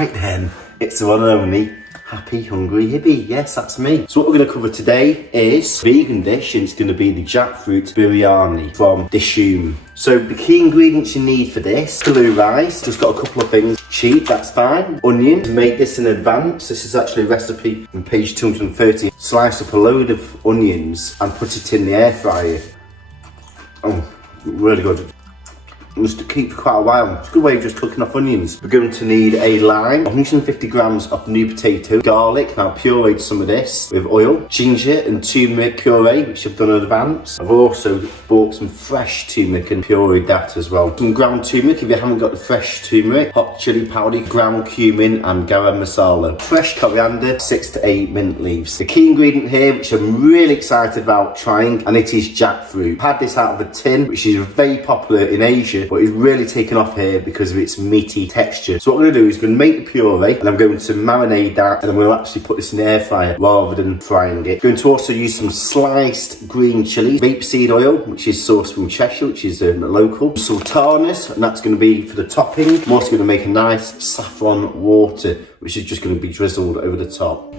Right then, it's the one and only Happy Hungry Hippie. Yes, that's me. So what we're going to cover today is a vegan dish, and it's going to be the Jackfruit Biryani from Dishoom. So the key ingredients you need for this: blue rice, just got a couple of things. Cheap, that's fine. Onion, made this in advance. This is actually a recipe on page 230. Slice up a load of onions and put it in the air fryer. Oh, really good. Must keep for quite a while. It's a good way of just cooking off onions. We're going to need a lime, 150 grams of new potato, garlic. Now I've pureed some of this with oil, ginger and turmeric puree, which I've done in advance. I've also bought some fresh turmeric and pureed that as well. Some ground turmeric if you haven't got the fresh turmeric, hot chili powder, ground cumin and garam masala. Fresh coriander, 6 to 8 mint leaves. The key ingredient here, which I'm really excited about trying, and it is jackfruit. I had this out of a tin, which is very popular in Asia, but it's really taken off here because of its meaty texture. So what I'm going to do is I'm going to make the puree, and I'm going to marinate that, and I'm going to actually put this in the air fryer rather than frying it. I'm going to also use some sliced green chillies, rapeseed oil, which is sourced from Cheshire, which is local, sultanas, and that's going to be for the topping. I'm also going to make a nice saffron water, which is just going to be drizzled over the top.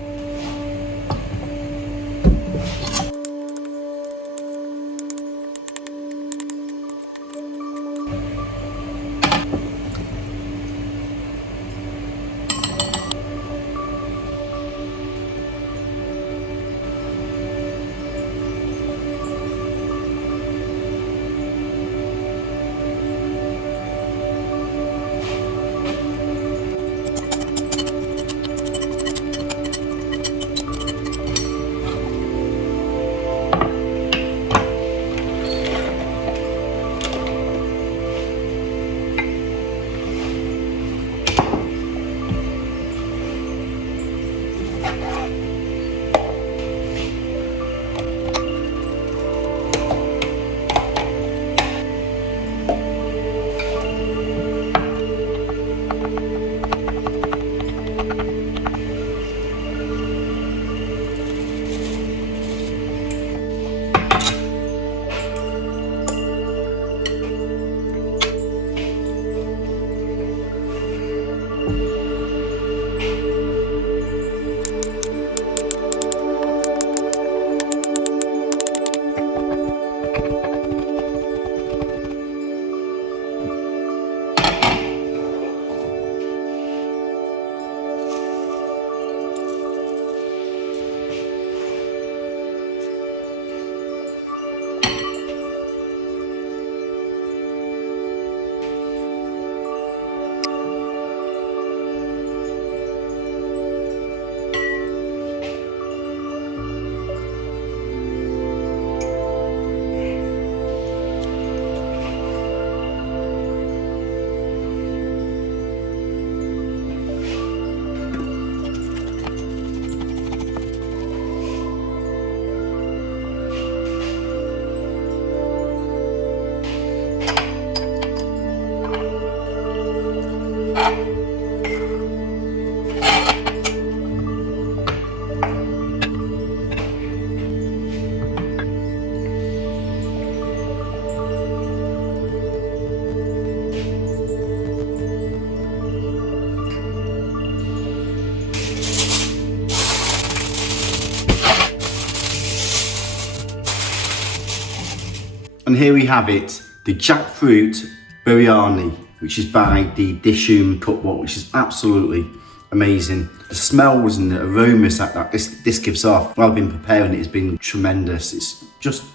And here we have it, the Jackfruit Biryani, which is by the Dishoom Cookbook, which is absolutely amazing. The smells and the aromas that this gives off, while I've been preparing it, has been tremendous. It's just,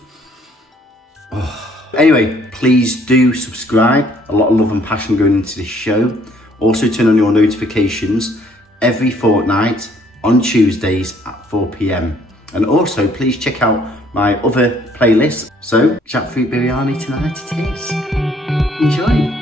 oh. Anyway, please do subscribe. A lot of love and passion going into this show. Also turn on your notifications every fortnight on Tuesdays at 4 PM. And also please check out my other playlists. So, Jackfruit Biryani tonight it is. Enjoy.